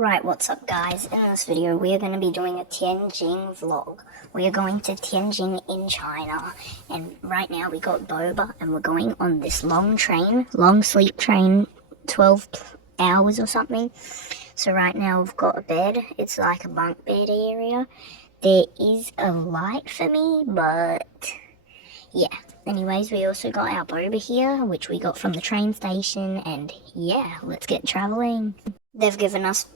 Alright, what's up guys? In this video we are going to be doing a Tianjin vlog. We are going to Tianjin in China, and right now we got boba and we're going on this long sleep train, 12 hours or something. So right now we've got a bed, it's like a bunk bed area. There is a light for me, but yeah. Anyways, we also got our boba here, which we got from the train station, and yeah, let's get traveling. They've given us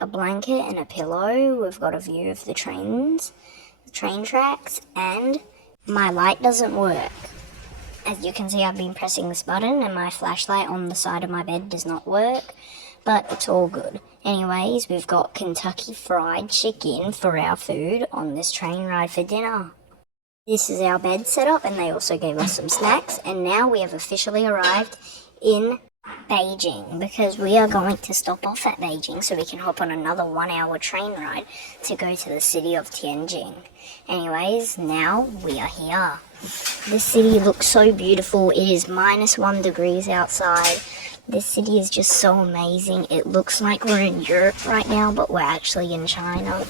a blanket and a pillow. We've got a view of the train tracks, and my light doesn't work. As you can see, I've been pressing this button and my flashlight on the side of my bed does not work, but it's all good. Anyways, we've got Kentucky Fried Chicken for our food on this train ride for dinner. This is our bed setup, and they also gave us some snacks, and now we have officially arrived in Beijing, because we are going to stop off at Beijing so we can hop on another 1-hour train ride to go to the city of Tianjin. Anyways, now we are here. This city looks so beautiful. It is -1 degrees outside. This city is just so amazing. It looks like we're in Europe right now, but we're actually in China.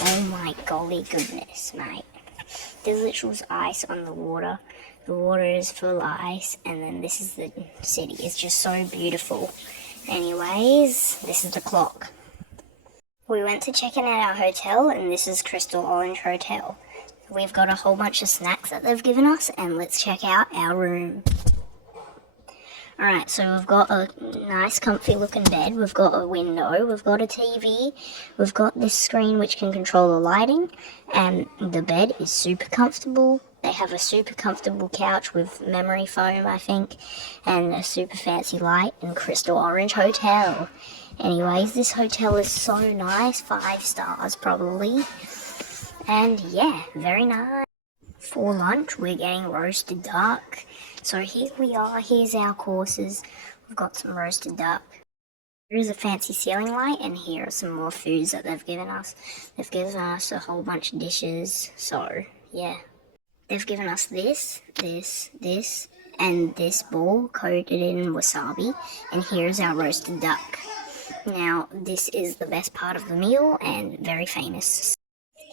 Oh my golly goodness, mate. There's literally ice on the water. The water is full of ice, and then this is the city. It's just so beautiful. Anyways, this is the clock. We went to check in at our hotel, and this is Crystal Orange Hotel. We've got a whole bunch of snacks that they've given us, and let's check out our room. Alright, so we've got a nice comfy looking bed, we've got a window, we've got a TV, we've got this screen which can control the lighting, and the bed is super comfortable. They have a super comfortable couch with memory foam, I think, and a super fancy light, and Crystal Orange Hotel. Anyways, this hotel is so nice, 5 stars probably, and yeah, very nice. For lunch, we're getting roasted duck. So here we are, here's our courses. We've got some roasted duck. Here is a fancy ceiling light, and here are some more foods that they've given us. They've given us a whole bunch of dishes, so yeah. They've given us this, and this ball coated in wasabi, and here's our roasted duck. Now, this is the best part of the meal, and very famous.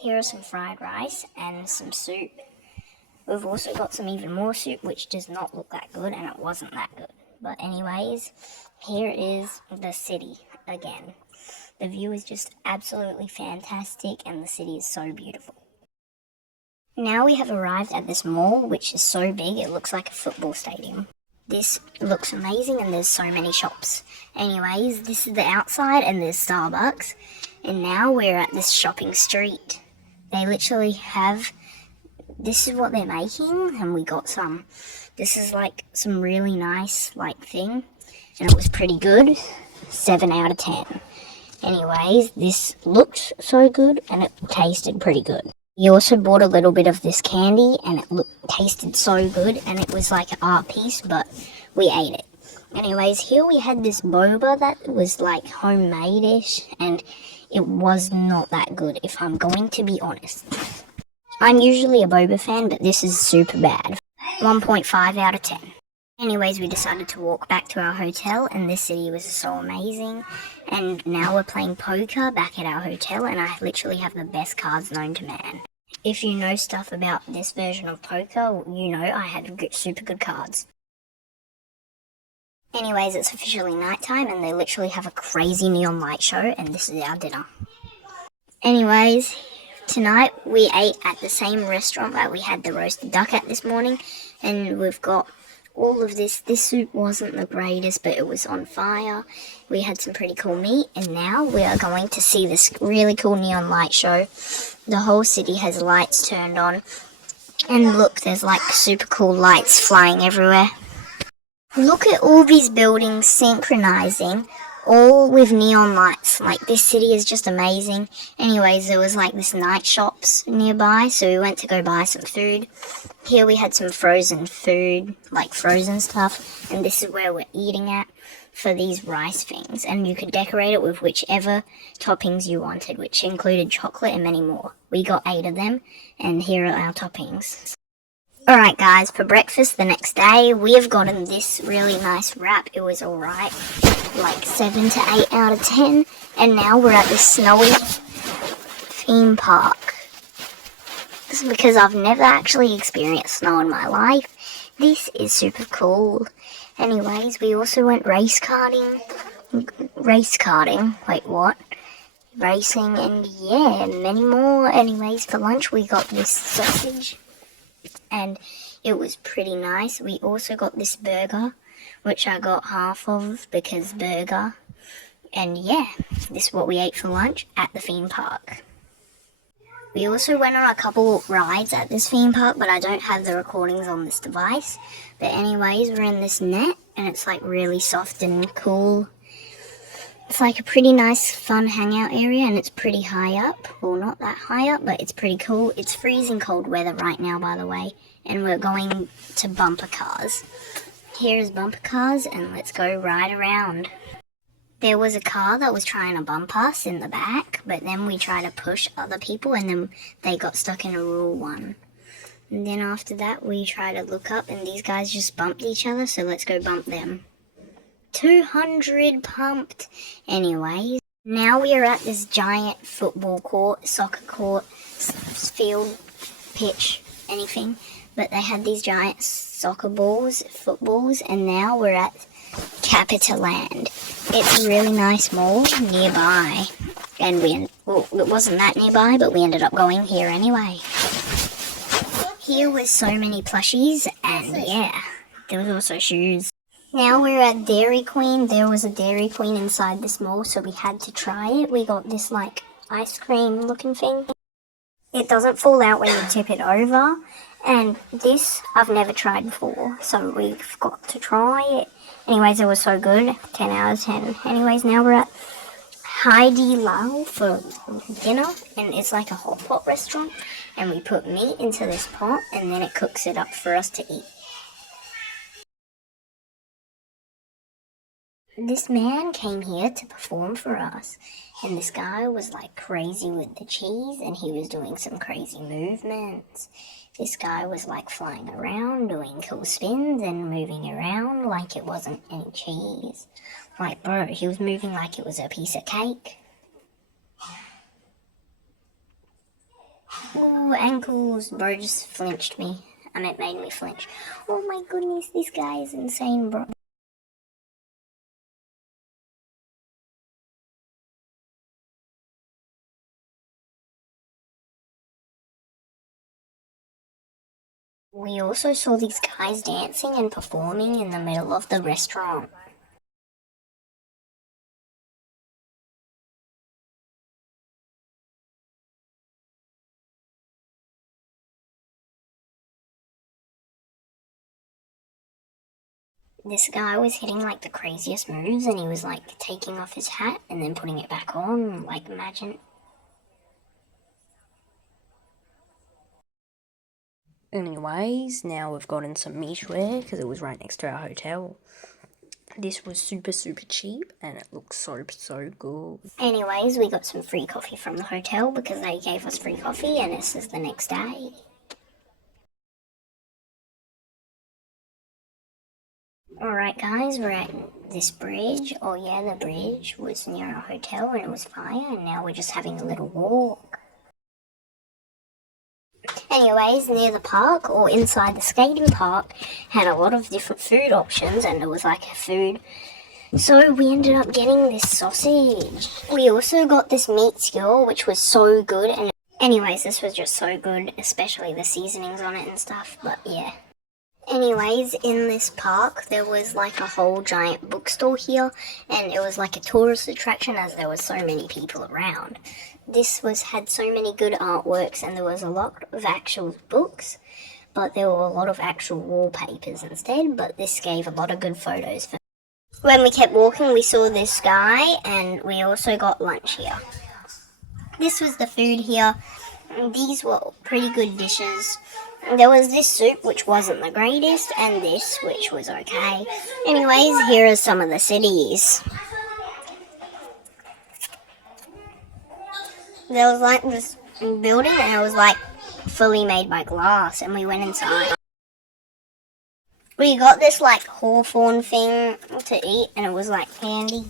Here are some fried rice and some soup. We've also got some even more soup, which does not look that good, and it wasn't that good. But anyways, here is the city again. The view is just absolutely fantastic, and the city is so beautiful. Now we have arrived at this mall, which is so big, it looks like a football stadium. This looks amazing, and there's so many shops. Anyways, this is the outside, and there's Starbucks. And now we're at this shopping street. They literally have... This is what they're making, and we got some. This is like some really nice thing, and it was pretty good. 7 out of 10. Anyways, this looked so good, and it tasted pretty good. We also bought a little bit of this candy, and it tasted so good, and it was like an art piece, but we ate it. Anyways, here we had this boba that was like homemade-ish, and it was not that good, if I'm going to be honest. I'm usually a boba fan, but this is super bad. 1.5 out of 10. Anyways, we decided to walk back to our hotel, and this city was so amazing. And now we're playing poker back at our hotel, and I literally have the best cards known to man. If you know stuff about this version of poker, you know I have super good cards. Anyways, it's officially nighttime, and they literally have a crazy neon light show, and this is our dinner. Anyways, tonight we ate at the same restaurant that we had the roasted duck at this morning, and we've got all of this. This soup wasn't the greatest, but it was on fire. We had some pretty cool meat, and now we are going to see this really cool neon light show. The whole city has lights turned on, and look, there's like super cool lights flying everywhere. Look at all these buildings synchronizing, all with neon lights. Like, this city is just amazing. Anyways, there was like this night shops nearby, so we went to go buy some food. Here we had some frozen food, like frozen stuff, and this is where we're eating at for these rice things. And you could decorate it with whichever toppings you wanted, which included chocolate and many more. We got 8 of them, and here are our toppings. Alright guys, for breakfast the next day, we have gotten this really nice wrap. It was alright, like 7 to 8 out of 10. And now we're at this snowy theme park. This is because I've never actually experienced snow in my life. This is super cool. Anyways, we also went race karting. Wait, what? Racing, and yeah, many more. Anyways, for lunch we got this sausage. And it was pretty nice. We also got this burger, which I got half of because burger. And yeah, this is what we ate for lunch at the theme park. We also went on a couple rides at this theme park, but I don't have the recordings on this device. But anyways, we're in this net, and it's like really soft and cool. It's like a pretty nice, fun hangout area, and it's pretty high up. Well, not that high up, but it's pretty cool. It's freezing cold weather right now, by the way, and we're going to bumper cars. Here is bumper cars, and let's go ride around. There was a car that was trying to bump us in the back, but then we tried to push other people, and then they got stuck in a rule one. And then after that, we tried to look up, and these guys just bumped each other, so let's go bump them. 200 pumped. Anyways, now we are at this giant football court, soccer court, field, pitch, anything. But they had these giant soccer balls, footballs, and now we're at Capitaland. It's a really nice mall nearby. And it wasn't that nearby, but we ended up going here anyway. Here was so many plushies, and yeah, there was also shoes. Now we're at Dairy Queen. There was a Dairy Queen inside this mall, so we had to try it. We got this like ice cream looking thing. It doesn't fall out when you tip it over. And this I've never tried before, so we've got to try it. Anyways, it was so good. 10 out of 10. Anyways, now we're at Heidi Lao for dinner, and it's like a hot pot restaurant. And we put meat into this pot, and then it cooks it up for us to eat. This man came here to perform for us, and this guy was like crazy with the cheese, and he was doing some crazy movements. This guy was like flying around, doing cool spins and moving around like it wasn't any cheese. Like, bro, he was moving like it was a piece of cake. Ooh, ankles. Bro just flinched me, and it made me flinch. Oh my goodness, this guy is insane, bro. We also saw these guys dancing and performing in the middle of the restaurant. This guy was hitting like the craziest moves, and he was like taking off his hat and then putting it back on, like imagine. Anyways, now we've gotten some meatware because it was right next to our hotel. This was super cheap, and it looks so good. Anyways, we got some free coffee from the hotel because they gave us free coffee, and this is the next day. Alright guys, we're at this bridge. Oh yeah, the bridge was near our hotel and it was fire, and now we're just having a little walk. Anyways, near the park, or inside the skating park, had a lot of different food options, and it was like a food. So we ended up getting this sausage. We also got this meat skewer, which was so good, and anyways, this was just so good, especially the seasonings on it and stuff, but yeah. Anyways, in this park, there was like a whole giant bookstore here, and it was like a tourist attraction as there was so many people around. This had so many good artworks, and there was a lot of actual books, but there were a lot of actual wallpapers instead, but this gave a lot of good photos. When we kept walking, we saw this guy, and we also got lunch here. This was the food here. These were pretty good dishes. There was this soup, which wasn't the greatest, and this, which was okay. Anyways, here are some of the cities. There was like this building, and it was like fully made by glass, and we went inside. We got this like hawthorn thing to eat, and it was like candy.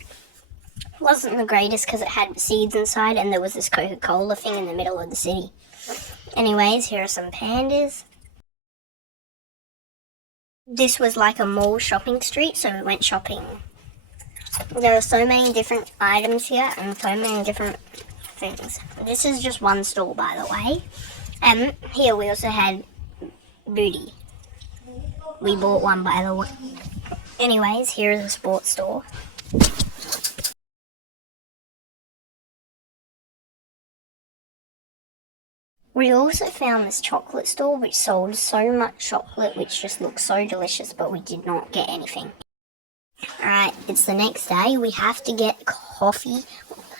It wasn't the greatest because it had seeds inside, and there was this Coca-Cola thing in the middle of the city. Anyways, here are some pandas. This was like a mall shopping street, so we went shopping. There are so many different items here and so many different things. This is just one store, by the way. And here we also had booty. We bought one, by the way. Anyways, here is a sports store. We also found this chocolate store which sold so much chocolate which just looked so delicious, but we did not get anything. Alright, it's the next day. We have to get coffee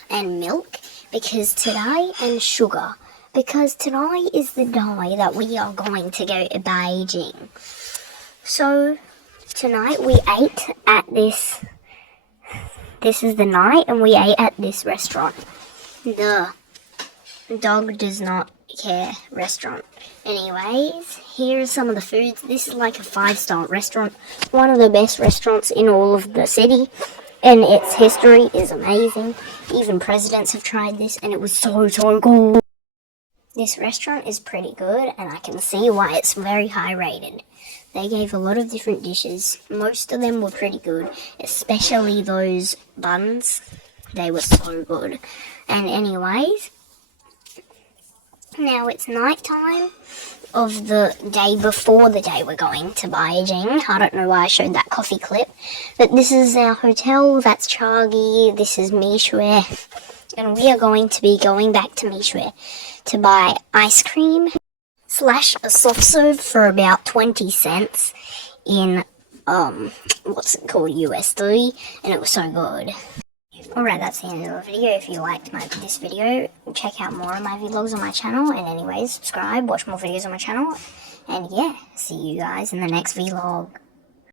and milk because today, and sugar, because today is the day that we are going to go to Beijing. So tonight we ate at this is the night, and we ate at this restaurant. The dog does not care restaurant. Anyways, here's some of the foods. This is like a 5-star restaurant, one of the best restaurants in all of the city, and its history is amazing. Even presidents have tried this, and it was so good. This restaurant is pretty good, and I can see why it's very high rated. They gave a lot of different dishes. Most of them were pretty good, especially those buns. They were so good. And anyways, now it's night time of the day before the day we're going to Beijing. I don't know why I showed that coffee clip, but this is our hotel. That's Chagi. This is Mishue. And we are going to be going back to Mishue to buy ice cream / a soft serve for about 20 cents in, what's it called, USD, and it was so good. Alright, that's the end of the video. If you liked this video, check out more of my vlogs on my channel, and anyways, subscribe, watch more videos on my channel, and yeah, see you guys in the next vlog.